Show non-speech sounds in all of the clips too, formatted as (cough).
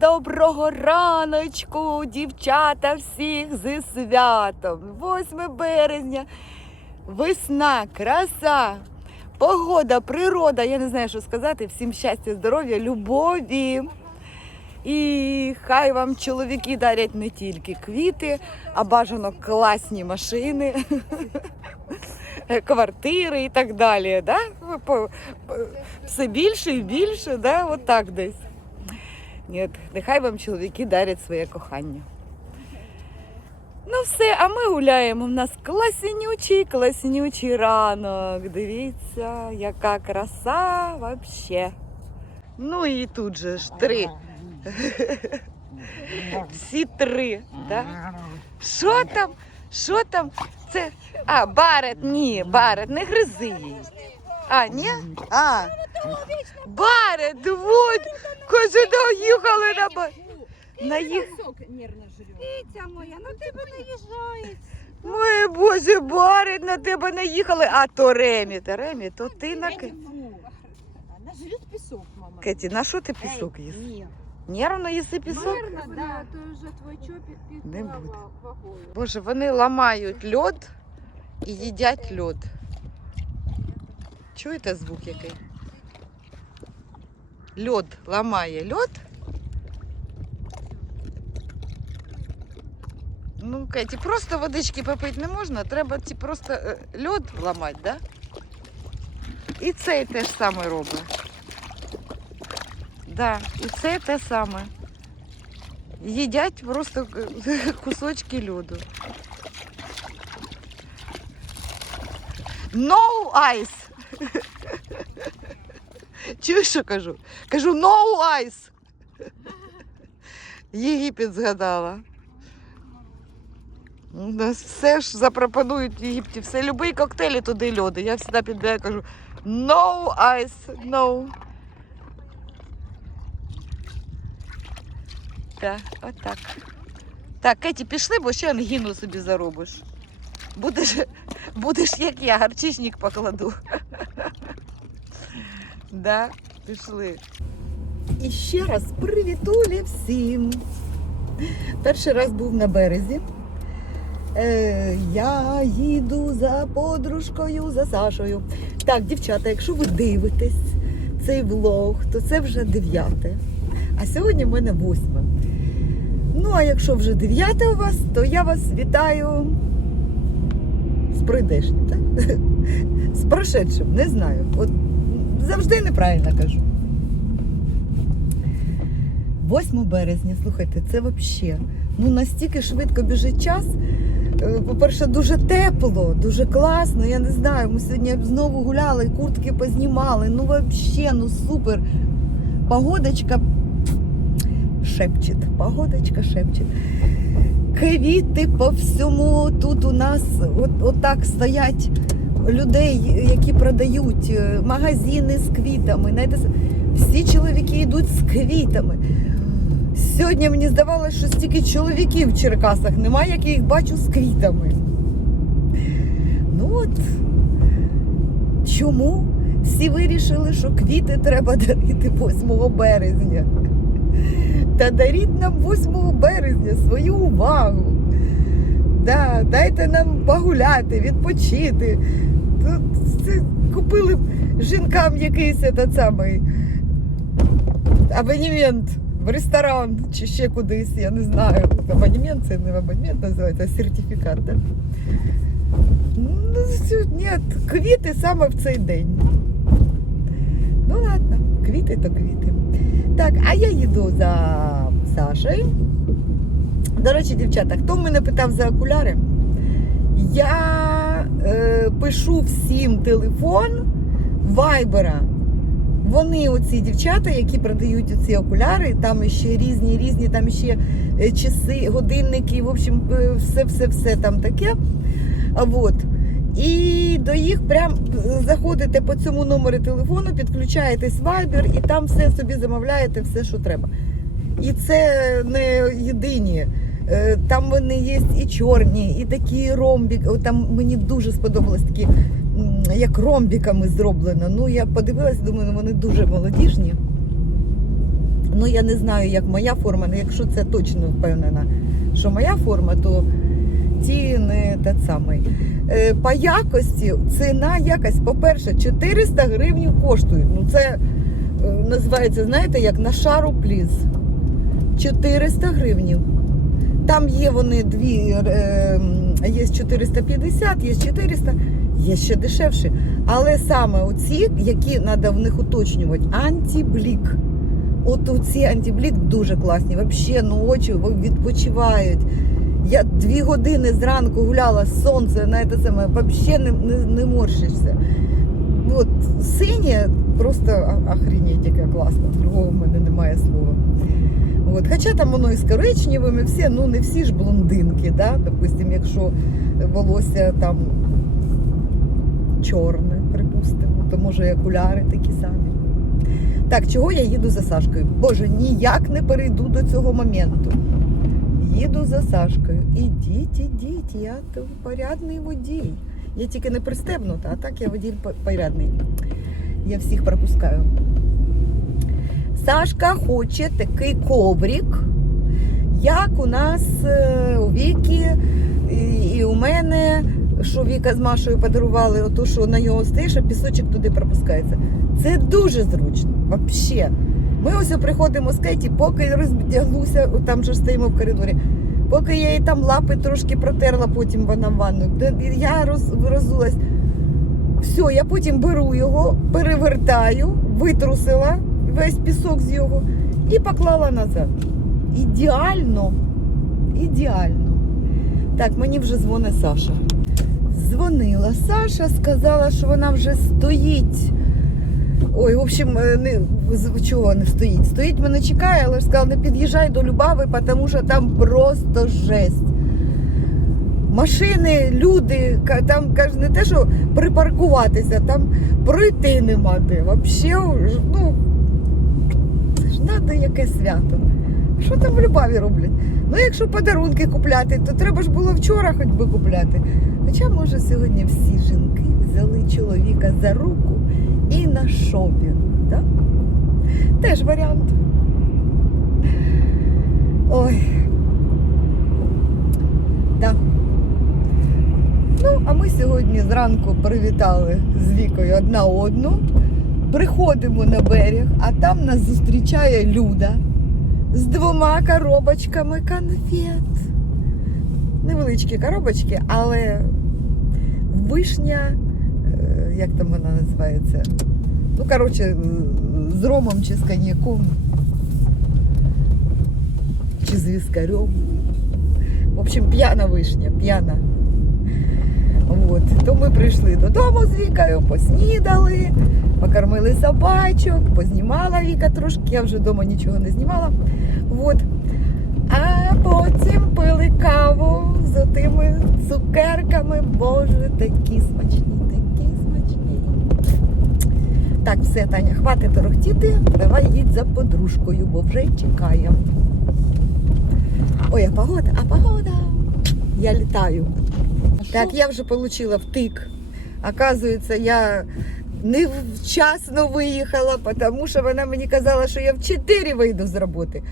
Доброго раночку, дівчата, всіх зі святом. 8 березня, весна, краса, погода, природа. Я не знаю, що сказати. Всім щастя, здоров'я, любові. І хай вам чоловіки дарять не тільки квіти, а бажано класні машини, квартири і так далі. Да? Все більше і більше, да? отак десь. Ні, нехай вам чоловіки дарять своє кохання. Ну все, а ми гуляємо. У нас класнючий, класнючий ранок. Дивіться, яка краса вообще. Ну і тут же ж три. Всі три. Що там? Що там? Це. А, барет, ні, барет, не гризи її. А, ні? А. Барет, вот, каже, наїхали на бар. Нервно жрет. Киця моя, на тебе наїжджають. Ой, Боже, барет, на тебе наїхали. А то Ремі, то Ремі, то ти на Ке- Она жрет песок, мама. Кеті, на що ти пісок їси? Нет. Нервно їси пісок? Нервно, да. То вже твій чопік під Не буде. Боже, вони ламають льод і їдять льод. Чуєте звук який? Льод ламає льод. Ну, Кеті, просто водички попити не можна, треба ці просто е, льод ламати, да? І цей теж саме робить. Да, і це те саме. Їдять просто (laughs) е, кусочки льоду. No ice. Чуєш, що кажу? Кажу no ice. Єгипет згадала. Все ж запропонують в Єгипті, все любий коктейлі туди льоди. Я завжди підбігаю кажу no ice, no. Так, отак. Так, Кеті, пішли, бо ще ангіну собі заробиш. Будеш, будеш як я, гарчичник покладу. (laughs) Да, пішли. І ще раз привітулі всім. Перший раз був на березі. Е, я їду за подружкою, за Сашою. Так, дівчата, якщо ви дивитесь цей влог, то це вже дев'яте. А сьогодні в мене восьме. Ну, а якщо вже дев'яте у вас, то я вас вітаю з прийдешнім, так? (laughs) З прошедшим, не знаю. От завжди неправильно кажу. 8 березня, слухайте, це взагалі. Ну настільки швидко біжить час. Е, По-перше, дуже тепло, дуже класно. Я не знаю. Ми сьогодні знову гуляли, куртки познімали. Ну, взагалі, ну супер. Погодочка шепчет. Погодочка шепчет. Квіти по всьому тут у нас от, отак стоять людей, які продають е, магазини з квітами. Знаєте, всі чоловіки йдуть з квітами. Сьогодні мені здавалося, що стільки чоловіків в Черкасах немає, як я їх бачу з квітами. Ну от чому всі вирішили, що квіти треба дарити 8 березня? Та даріть нам 8 березня свою увагу. Да, дайте нам погуляти, відпочити. Тут це купили жінкам якийсь этот самий абонемент в ресторан чи ще кудись, я не знаю. Абонемент це не абонемент називається, а сертифікат. Да? Ну, ні, квіти саме в цей день. Ну ладно, квіти то квіти. Так, а я їду за Сашею. До речі, дівчата, хто мене питав за окуляри? Я е, пишу всім телефон Вайбера. Вони оці дівчата, які продають оці окуляри, там ще різні, різні, там ще е, часи, годинники, в общем, все-все-все там таке. А Вот. І до їх прям заходите по цьому номеру телефону, підключаєтесь в Viber і там все собі замовляєте, все, що треба. І це не єдині. Е, Там вони є і чорні, і такі ромбік. Там мені дуже сподобалось такі, як ромбіками зроблено. Ну, я подивилася, думаю, ну, вони дуже молодіжні. Ну, я не знаю, як моя форма, але якщо це точно впевнена, що моя форма, то ті не те самий. Е, По якості ціна якась, по-перше, 400 гривень коштує. Ну, це е, називається, знаєте, як на шару пліз. 400 гривень. Там є вони дві, е, є 450, є 400, є ще дешевші. Але саме оці, які треба в них уточнювати, антиблік. От оці антиблік дуже класні. Взагалі, ну очі відпочивають. Я дві години зранку гуляла сонце на це саме, взагалі не, не, не морщишся. От синє просто охренеть, яке класно. Другого в мене немає слова. От, хоча там воно і з коричневими, всі, ну не всі ж блондинки, да? Допустим, якщо волосся там чорне, припустимо, то може і окуляри такі самі. Так, чого я їду за Сашкою? Боже, ніяк не перейду до цього моменту. Їду за Сашкою. Ідіть, ідіть, я порядний водій. Я тільки не пристебнута, а так я водій порядний. Я всіх пропускаю. Сашка хоче такий коврик, як у нас е, у Віки і, у мене, що Віка з Машою подарували, ото що на його стоїш, а пісочок туди пропускається. Це дуже зручно, взагалі. Ми ось приходимо з Кеті, поки роздяглуся, там же стоїмо в коридорі. Поки я їй там лапи трошки протерла, потім вона в ванну. Я роз, розулась. Все, я потім беру його, перевертаю, витрусила весь пісок з його і поклала назад. Ідеально. Ідеально. Так, мені вже дзвонить Саша. Дзвонила Саша, сказала, що вона вже стоїть. Ой, в общем, е, не, чого не стоїть? Стоїть, мене чекає, але ж сказала, не під'їжджай до Любави, тому що там просто жесть. Машини, люди, там каже, не те, що припаркуватися, там пройти нема де. Взагалі, ну, ж яке свято. Що там в Любаві роблять? Ну, якщо подарунки купляти, то треба ж було вчора хоч би купляти. Хоча, може, сьогодні всі жінки взяли чоловіка за руку і на шопінг. Да? Теж варіант. Ой. Да. Ну, а ми сьогодні зранку привітали з Вікою одна одну. Приходимо на берег, а там нас зустрічає Люда з двома коробочками конфет. Невеличкі коробочки, але вишня, е, як там вона називається? Ну, коротше, з ромом чи з коньяком. Чи з віскарем. В общем, п'яна вишня, п'яна. От. То ми прийшли додому з Вікою, поснідали, покормили собачок, познімала Віка трошки, я вже вдома нічого не знімала. От. А потім пили каву з тими цукерками. Боже, такі смачні, такі смачні. Так, все, Таня, хватить торохтіти, давай їдь за подружкою, бо вже чекаємо. Ой, а погода, а погода. Я літаю. Так, я вже отримала втик. Оказується, я невчасно виїхала, тому що вона мені казала, що я в 4 вийду з роботи.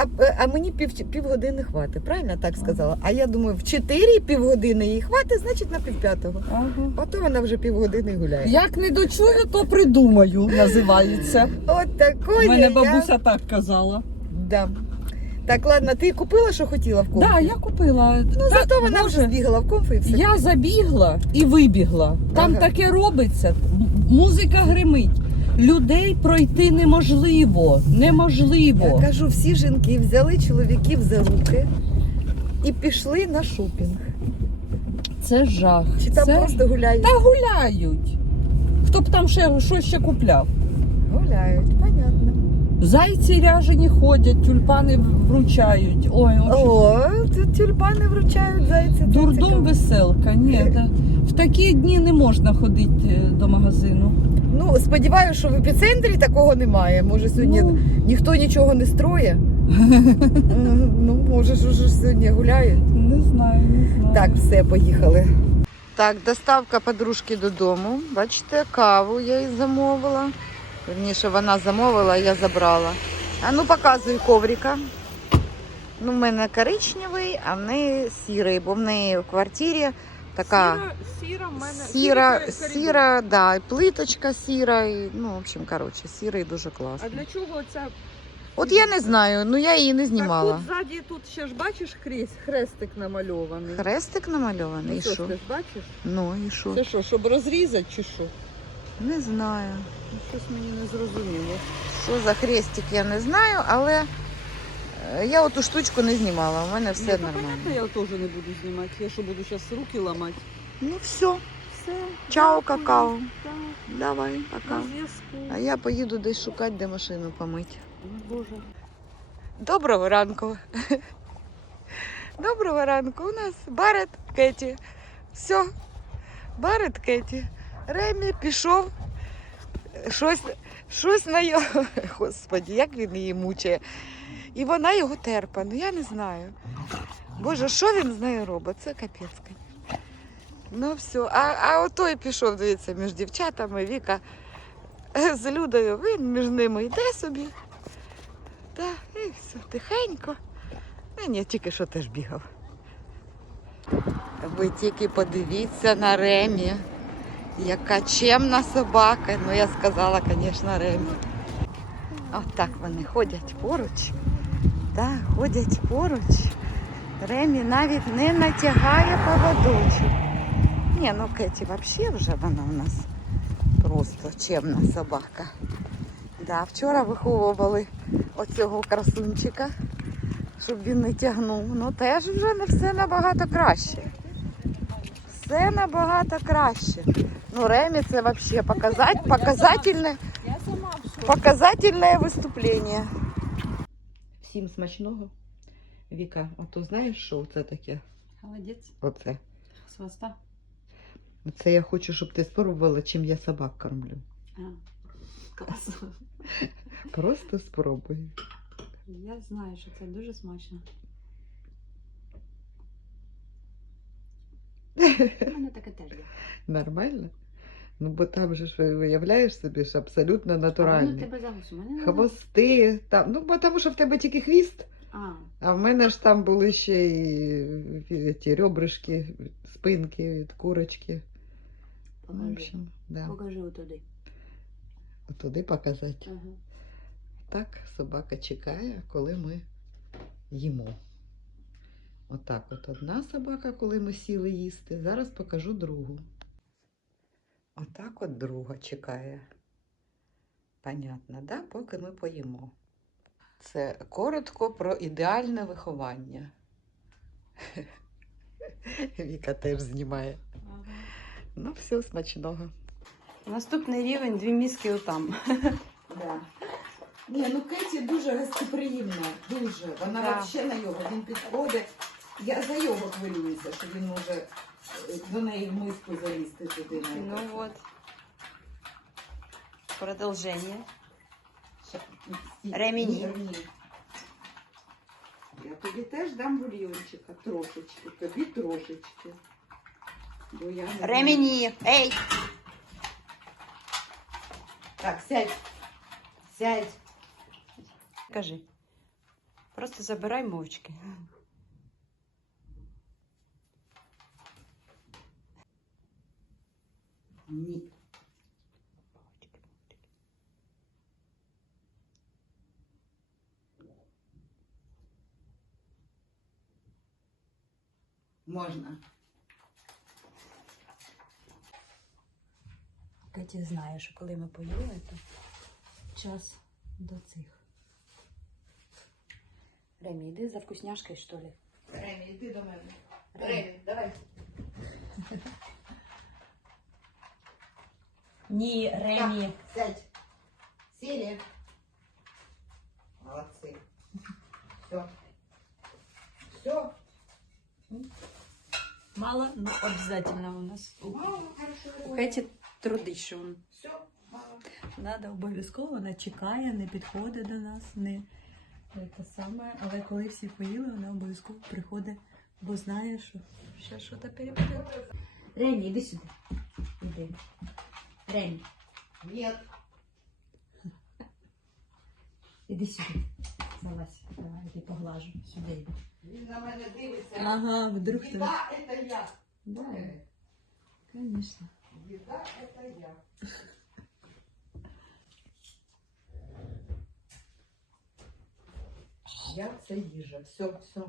А, а мені пів, півгодини хватить, правильно так сказала? А я думаю, в 4 півгодини їй хватить, значить на півп'ятого. Ага. Ото вона вже півгодини гуляє. Як не дочую, то придумаю, називається. От такої У мене я... бабуся так казала. Да. Так, ладно, ти купила, що хотіла в комфі? Так, да, я купила. Ну, Так, зато вона Боже, вже збігала в комфі і все. Я забігла і вибігла. Там Ага. таке робиться. Музика гримить. Людей пройти неможливо. Неможливо. Я кажу, всі жінки взяли чоловіків за руки і пішли на шопінг. Це жах. Чи там Це... просто гуляють? Та гуляють. Хто б там ще що ще купляв? Гуляють, понятно. Зайці ряжені ходять, тюльпани вручають. Ой, О, тюльпани вручають зайці. Дурдом веселка. Ні, (laughs) та- в такі дні не можна ходити е, до магазину. Ну, сподіваюся, що в епіцентрі такого немає. Може, сьогодні Ну, ніхто нічого не строє. (laughs) Ну, може ж уже сьогодні гуляють. не знаю, не знаю. Так, все, поїхали. Так, доставка подружки додому. Бачите, каву я їй замовила. Верніше, вона замовила, а я забрала. А ну показуй коврика. Ну, в мене коричневий, а в неї сірий, бо в неї в квартирі така Сіра, сіра в мене. сіра, коридор. сіра, да, і плиточка сіра, і, ну, в общем, коротше, сірий дуже А для чого ця? От я не знаю, ну я її не знімала. Так тут ззаді тут ще ж бачиш хрест, хрестик намальований. Хрестик намальований, Ну, і що що? ти ж бачиш? Ну, і що? Це що, щоб розрізати чи що? Не знаю. Ну, Щось мені не зрозуміло. Що за хрестик, я не знаю, але я оту штучку не знімала, у мене все Ні, то нормально. понятно, я теж не буду знімати. Я що буду зараз руки ламати. Ну все, Все. чао, дякую. какао. Так, Давай, пока. на зв'язку. А я поїду десь шукати, де машину помити. Боже. Доброго ранку. Доброго ранку. У нас Барет Кеті. Все. Барет Кеті. Ремі пішов. Щось, щось на його. Господі, як він її мучає. І вона його терпа. Ну я не знаю. Боже, що він з нею робить? Це капець. Ну все. А, а отой пішов, дивіться, між дівчатами, Віка (laughs) з Людою. Він між ними йде собі. Так, і все, тихенько. Ну, ні, тільки що теж бігав. Ви тільки подивіться на Ремі. Яка чемна собака. Ну, я сказала, звісно, Ремі. Отак вони ходять поруч. Так, ходять поруч. Ремі навіть не натягає поводочок. Ні, ну Кеті взагалі вже вона у нас просто чемна собака. Да, вчора виховували оцього красунчика, щоб він не тягнув. Ну теж вже не все набагато краще. Все набагато краще. Ну, Ремі це взагалі показать, показательне, показательне виступлення. Всім смачного. Віка, а то знаєш, що це таке? Молодець. Оце. З хвоста. Оце я хочу, щоб ти спробувала, чим я собак кормлю. А, клас. (laughs) Просто спробуй. Я знаю, що це дуже смачно. У мене таке теж є. Нормально? Ну, бо там же ж виявляєш собі, що абсолютно натуральні. Хвости, там, ну, бо тому що в тебе тільки хвіст, А, а в мене ж там були ще і ті ребришки, спинки від курочки. Ну, в общем, да. Покажи отуди. Туди показати. Ага. Так собака чекає, коли ми їмо. Отак от одна собака, коли ми сіли їсти. Зараз покажу другу. Отак от друга чекає. Понятно, да? поки ми поїмо. Це коротко про ідеальне виховання. (laughs) Віка теж знімає. Ну, все, смачного. Наступний рівень дві мізки отам. (laughs) Да. Ні, ну Кеті дуже гостеприємна, дуже. Вона Да. взагалі на його, він підходить. Я за його хвилююся, що він може до неї в миску залізти туди. на Ну це. вот. Продовження. Ща- стій, Ремені. ні, ремені. Я тобі теж дам бульйончика трошечки, тобі трошечки. Бо я не знаю. Ремені. Ей! Так, сядь. Сядь. Кажи. Просто забирай мовчки. Ні. Можна. Кеті знає, що коли ми поїли, то час до цих. Ремі, йди за вкусняшкою, що ли? Ремі, йди до мене. Ремі, давай. Ні, Ремі. Сядь. Сели. Молодцы. Все. Все. Мало, но обязательно у нас. У Мало, хорошо. у Кеті трудище. Все. Мало. Надо обов'язково, вона чекає, не підходить до нас, не те саме. Але коли всі поїли, вона обов'язково приходить, бо знає, що ще щось перепаде. Рені, іди сюди. Іди. Рені. Нет. Іди сюди. Залазь. Давай, іди поглажу. Сюди йди. Він на мене дивиться. Ага, вдруг ти. Біда, це я. Да, конечно. Біда, це я. Я це їжа. Все, все.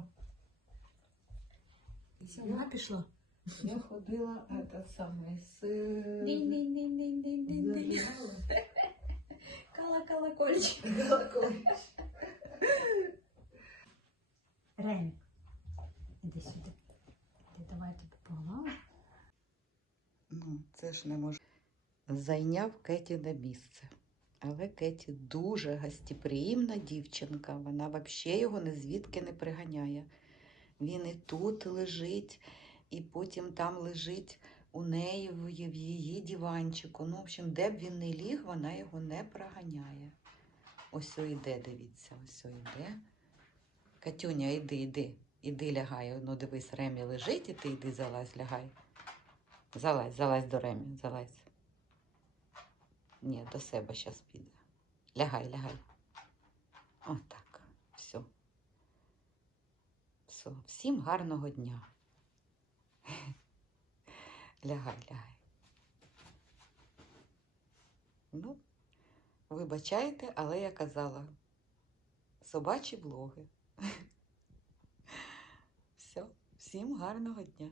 Все, вона пішла. Я ходила це саме з Динь-динь-динь-динь-динь-динь. Кала-колокольчик. (laughs) Ремік. Іди сюди. Іди, давай тебе поглажу. Ну, це ж не може. Зайняв Кеті на місце. Але Кеті дуже гостеприємна дівчинка. Вона взагалі його ні звідки не приганяє. Він і тут лежить, і потім там лежить у неї в її- диванчику. Ну, в общем, де б він не ліг, вона його не проганяє. Ось о йде, дивіться, ось о йде. Катюня, іди, іди, іди лягай. Ну, дивись, Ремі лежить, і ти йди залазь, лягай. Залазь, залазь до Ремі, залазь. Ні, до себе зараз піде. Лягай, лягай. Отак. Все. Все. Всім гарного дня. (laughs) Лягай, лягай. Ну, вибачайте, але я казала. Собачі блоги. (laughs) Все. Всім гарного дня.